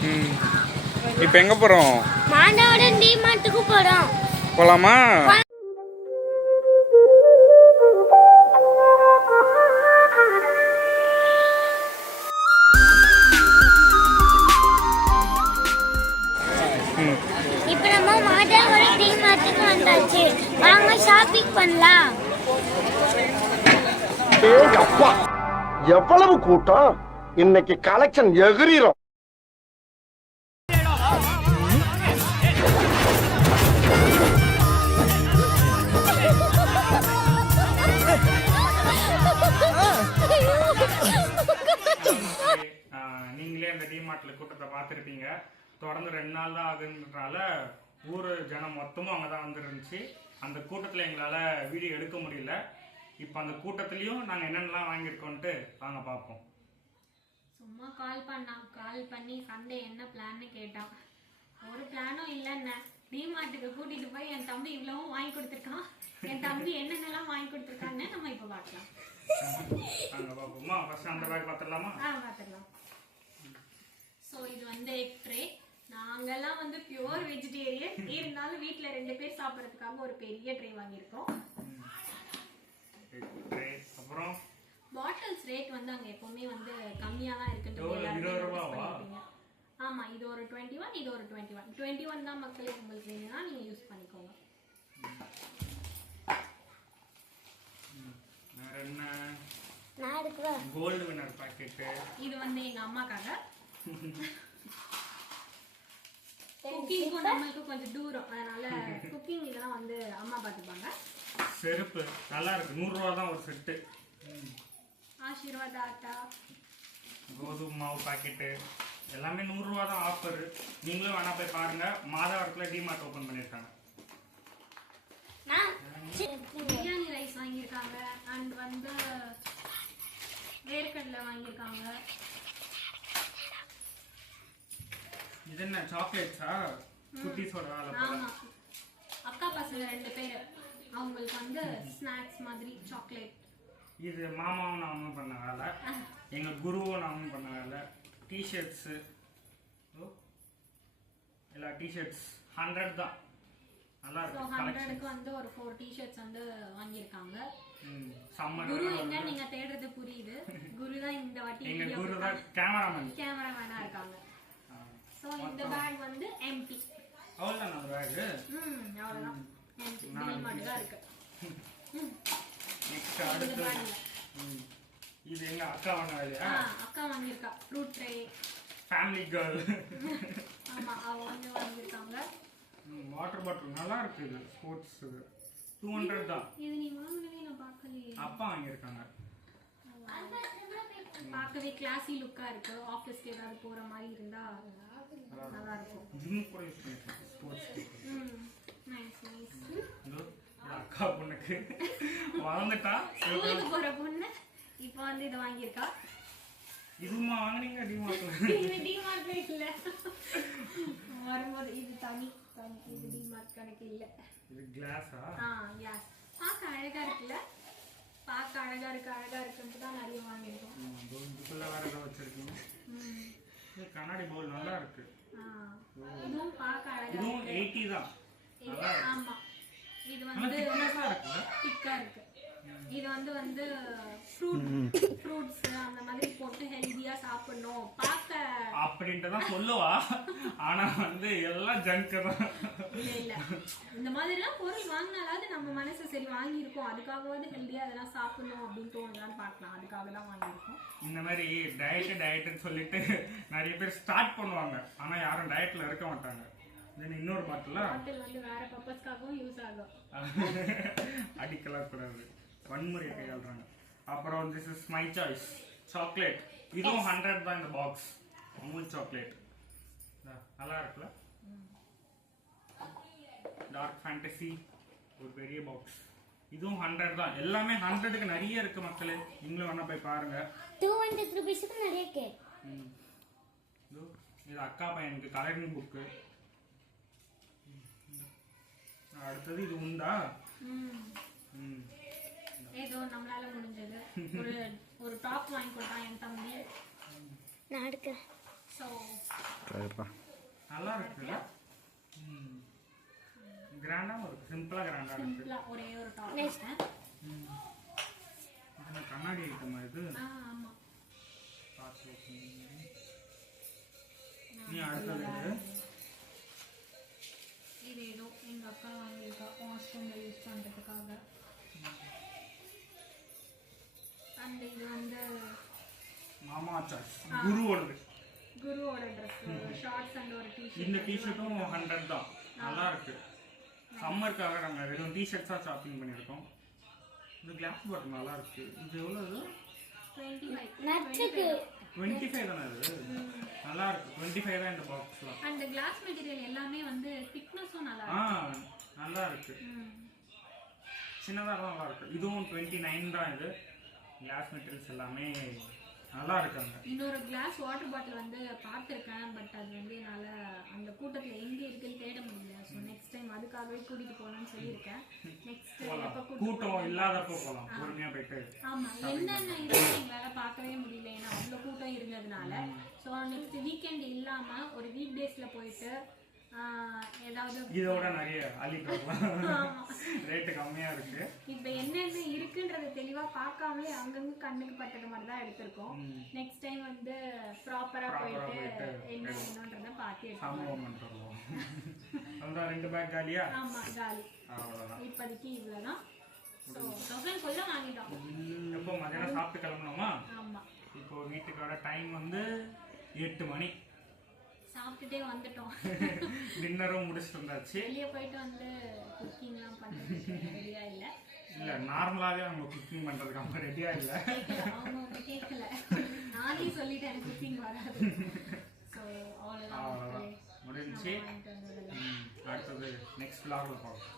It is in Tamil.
இப்போ எங்கே போகிறோம்? மாண்டாவோட டிமார்ட்டுக்கு போகிறோம். போகலாமா? இப்போ நம்ம மாண்டாவோட டிமார்ட்டுக்கு வந்தாச்சு. வாங்க ஷாப்பிங் பண்ணலாம். எவ்வளவு கூட்டம்! இன்னைக்கு கலெக்ஷன் எகிரிரும். நீங்களே அந்த டிமார்ட்ல கூட்டத்தை பார்த்துருப்பீங்க. தொடர்ந்து 2 நாள் தான் ஆகுன்றதுனால ஊர் ஜனம் மொத்தமும் அங்கே தான் வந்துருந்துச்சு. அந்த கூட்டத்தில் எங்களால் வீடியோ எடுக்க முடியல. இப்போ அந்த கூட்டத்துலேயும் நாங்கள் என்னென்னலாம் வாங்கியிருக்கோன்ட்டு வாங்க பார்ப்போம். சும்மா கால் பண்ணி சண்டே என்ன பிளான்னு கேட்டான். ஒரு பிளானும் இல்லைன்னு டிமார்ட்டுக்கு கூட்டிட்டு போய் என் தம்பி இவ்வளவும் வாங்கி கொடுத்துருக்கான். என் தம்பி என்னென்னலாம் வாங்கி கொடுத்துருக்கான்னு நம்ம இப்போ பார்க்கலாம். அங்கே பார்ப்போமா? ஃபர்ஸ்ட் அந்த பேக் பார்த்துடலாமா? பார்த்துடலாம். ஸோ இது வந்து எக் ட்ரே. நாங்கெல்லாம் வந்து பியூர் வெஜிடேரியன், இருந்தாலும் வீட்டில் 2 பேர் சாப்பிட்றதுக்காக ஒரு பெரிய ட்ரே வாங்கியிருக்கோம். அப்புறம் பாட்டில்ஸ் ரேட் வந்து அங்கே எப்பவுமே வந்து கம்மியாக தான் இருக்குன்றது. ஆமா, இது ஒரு 21, இது ஒரு 21 தான் மக்களே. உங்களுக்கு வேணும்னா நீங்க யூஸ் பண்ணிக்கோங்க. நான் எடுக்கிறேன். Gold winner packet. இது வந்து எங்க அம்மாக்காக. குக்கிங்கும் நம்மளுக்கு கொஞ்சம் தூரம், அதனால குக்கிங் இதெல்லாம் வந்து அம்மா பார்த்துப்பாங்க. செருப்பு நல்லா இருக்கு. 100 ரூபா தான் ஒரு செட்டு. ஆசீர்வாத் ஆட்டா, கோதுமை மாவு பாக்கெட்டு எல்லாமே 100 ரூபா தான் ஆஃபர். நீங்களும் வேணா போய் பாருங்க. மாதவரத்தில் டிமார்ட் ஓபன் பண்ணிருக்காங்க. பிரியாணி ரைஸ் வாங்கியிருக்காங்க. அண்ட் வந்து வேர்க்கடலை வாங்கியிருக்காங்க. இது என்ன சாக்லேட்ஸா? குட்டீஸோட வேலை. ஆமா, அக்கா பசங்க 2 பேர், அவங்களுக்கு வந்து ஸ்நாக்ஸ் மாதிரி சாக்லேட். இது மாமாவும் நானும் பண்ண வேலை. எங்க குருவும் நானும் பண்ண வேலை. டிஷர்ட்ஸு எல்லா டிஷர்ட்ஸ் 100 தான். நல்லா இருக்கு. 100க்கு வந்து ஒரு 4 டிஷர்ட்ஸ் வந்து வாங்கியிருக்காங்க. சம்மர் குரு என்ன நீங்க தேடுறது புரியுது. குரு தான் இந்த வாட்டி எங்க குரு தான் கேமராமேனா இருக்காங்க. சோ இந்த பேக் வந்து எம்டி. அவ்வளவுதான் அந்த பேக். அவ்வளவுதான். எம்டி பில் மட்டும் தான் இருக்கு. நெக்ஸ்ட் அடுத்து இது எங்க அக்கா வாங்கினாலையா? அக்கா வாங்கியிருக்கா. Fruit tray. Family girl. ஆமா, அவ வந்து வாங்கியிருக்காங்க. வாட்டர் பாட்டில் நல்லா இருக்கு. இது ஸ்போர்ட்ஸ் 200 தான். இது நீ வாங்குனதே நான் பார்க்கலையே. அப்பா வாங்கியிருக்காங்க. பார்க்கவே கிளாஸி லுக்கா இருக்கு. ஆபீஸ்க்கு ஏதாவது போற மாதிரி இருந்தா நல்லா இருக்கும். ஜிம் கூட யூஸ் பண்ணிக்கலாம். Sports nice. இது அக்கா பொண்ணுக்கு வளர்ந்துட்டா ஸ்கூலுக்கு போற பொண்ணு இப்போ வந்து இத வாங்கியிருக்கா. இதுமா வாங்குனீங்க டிமார்ட்ல? இது டிமார்ட்ல இல்ல. வரும்போது இது தனி. இது டிமார்ட் கணக்கு இல்ல. இது கிளாஸா? கிளாஸ். பார்க்க அழகா இருக்குல்ல? பார்க்க அழகா இருக்குன்னு தான் நிறைய வாங்கிருக்கோம். இதுக்குள்ள வேற ஏதோ வச்சிருக்கீங்க. இது கண்ணாடி பவுல் நல்லா இருக்கு. இதுவும் பார்க்க அழகா இருக்கு. இதுவும் 80 தான். ஆமா, இது வந்து திக்கா இருக்கு. இது வந்து ஃப்ரூட்ஸ் அந்த மாதிரி போட்டு ஹெல்தியா சாப்பிடணும் பார்க்க அப்படின்ட்டு தான் சொல்லுவா. ஆனா வந்து எல்லாம் ஜங்க் தான். இல்ல இந்த மாதிரி எல்லாம் பொருள் வாங்கினாலாவது நம்ம மனசு சரி வாங்கியிருக்கோம், அதுக்காகவாவது ஹெல்தியா அதெல்லாம் சாப்பிடணும் அப்படின்னு தோணுதான்னு பார்க்கலாம். அதுக்காக தான் வாங்கியிருக்கோம். இந்த மாதிரி டயட்னு சொல்லிட்டு நிறைய பேர் ஸ்டார்ட் பண்ணுவாங்க. ஆனா யாரும் டயட்ல இருக்க மாட்டாங்க. இன்னொரு பாட்டில் வந்து வேற பர்பஸ்க்காகவும் யூஸ் ஆகும். அடிக்கலாம் கூடாது, வன்முறையை கையாளுறாங்க. அப்புறம் this is my choice chocolate. இதுவும் 100 தான் இந்த பாக்ஸ். அமுல் சாக்லேட் நல்லா இருக்குல்ல? டார்க் ஃபேண்டசி ஒரு பெரிய பாக்ஸ். இதுவும் 100 தான். எல்லாமே 100க்கு நிறைய இருக்கு மக்களே. நீங்களும் வேணா போய் பாருங்க. 200 ரூபீஸ்க்கு நிறைய கேக். இது அக்கா பையனுக்கு கலரிங் புக்கு. அடுத்தது இது உண்டா? ஏதோ நம்மளால முடிஞ்சது. ஒரு டாப் வாங்கி கொடுத்தான் என் தம்பி. நான் எடுக்கிறேன். ஸோ நல்லா இருக்குல்ல? கிராண்டாகவும் இருக்கு, சிம்பிளாக கிராண்டாக இருக்கு. சிம்பிளாக ஒரே ஒரு டாப். இதில் கண்ணாடி ஐட்டம் இது. ஆமாம். பார்த்து நீ அடுத்தது இது ஏதோ எங்கள் அக்கா வாங்கியிருக்கா வாஷ்ரூமில் யூஸ் பண்ணுறதுக்காக. அண்ட் இது வந்து மாமா சாய்ஸ் குருவோடது. குருவோட ட்ரெஸ், ஷார்ட்ஸ் அண்ட் ஒரு டிஷர்ட். இந்த டிஷர்ட்டும் 100 தான், நல்லா இருக்கு. சம்மருக்காக நாங்கள் வெறும் டிஷர்ட்ஸாக ஷாப்பிங் பண்ணியிருக்கோம். இந்த கிளாஸ் பாட்டில் நல்லா இருக்கு. இது எவ்வளோ? 25 தானே இது? நல்லா இருக்கு. 25 தான் இந்த பாக்ஸ்லாம். அண்ட் கிளாஸ் மெட்டீரியல் எல்லாமே வந்து திக்னஸும் நல்லா இருக்கு. நல்லா இருக்கு. சின்னதாக தான் நல்லா இருக்கு. இதுவும் 29 தான். இது கிளாஸ் மெட்டீரியல்ஸ் எல்லாமே நல்லா இருக்காங்க. இன்னொரு கிளாஸ் வாட்டர் பாட்டில் வந்து பார்த்துருக்கேன், பட் அது வந்து என்னால் அந்த கூட்டத்தில் எங்கே இருக்குன்னு தேட முடியல. ஸோ நெக்ஸ்ட் டைம் அதுக்காகவே கூட்டிகிட்டு போகணும்னு சொல்லியிருக்கேன். நெக்ஸ்ட் எப்போ கூட்டம் இல்லாதப்போ போகலாம், பொறுமையாக போயிட்டு. ஆமாம், என்னென்ன இருக்குன்னு எங்களால் பார்க்கவே முடியல, ஏன்னா அவ்வளோ கூட்டம் இருந்ததுனால. ஸோ நெக்ஸ்ட் வீக்கெண்ட் இல்லாமல் ஒரு வீக் டேஸில் போயிட்டு ஏதாவது இதோட நிறைய ரேட்டு கம்மியா இருக்கு. இப்ப என்னென்ன இருக்குன்றது தெளிவா பார்க்காமலே அங்கங்க கண்ணுக்கு பட்டது மாதிரி தான் எடுத்திருக்கோம். நெக்ஸ்ட் டைம் வந்து ப்ராப்பரா போயிட்டு என்ன வேணும்ன்றத பார்த்து எடுத்துக்கலாம். அந்த 2 பேக் காலியா? ஆமா, காலி. அவ்வளவுதான். இப்போதைக்கு இவ்வளவுதான். ஸோ 1000 வாங்கிட்டோம். எப்போ மதியானம் சாப்பிட்டு கிளம்பணுமா? ஆமா. இப்போ வீட்டுக்கு வர டைம் வந்து 8 மணி. சாப்பிட்டுட்டே வந்துட்டோம். டின்னரும் முடிச்சுட்டு வந்தாச்சு. வெளியே போயிட்டு வந்து குக்கிங்லாம் பண்ணுறதுக்கு ரெடியா இல்லை. இல்லை, நார்மலாகவே அவங்க குக்கிங் பண்ணுறதுக்கு அவங்க ரெடியாக இல்லை. அவங்க கேட்கல, நானே சொல்லிட்டேன் எனக்கு குக்கிங் வராது. ஸோ அவ்வளோதான் முடிஞ்சு. அடுத்தது நெக்ஸ்ட் vlogல பார்க்கலாம்.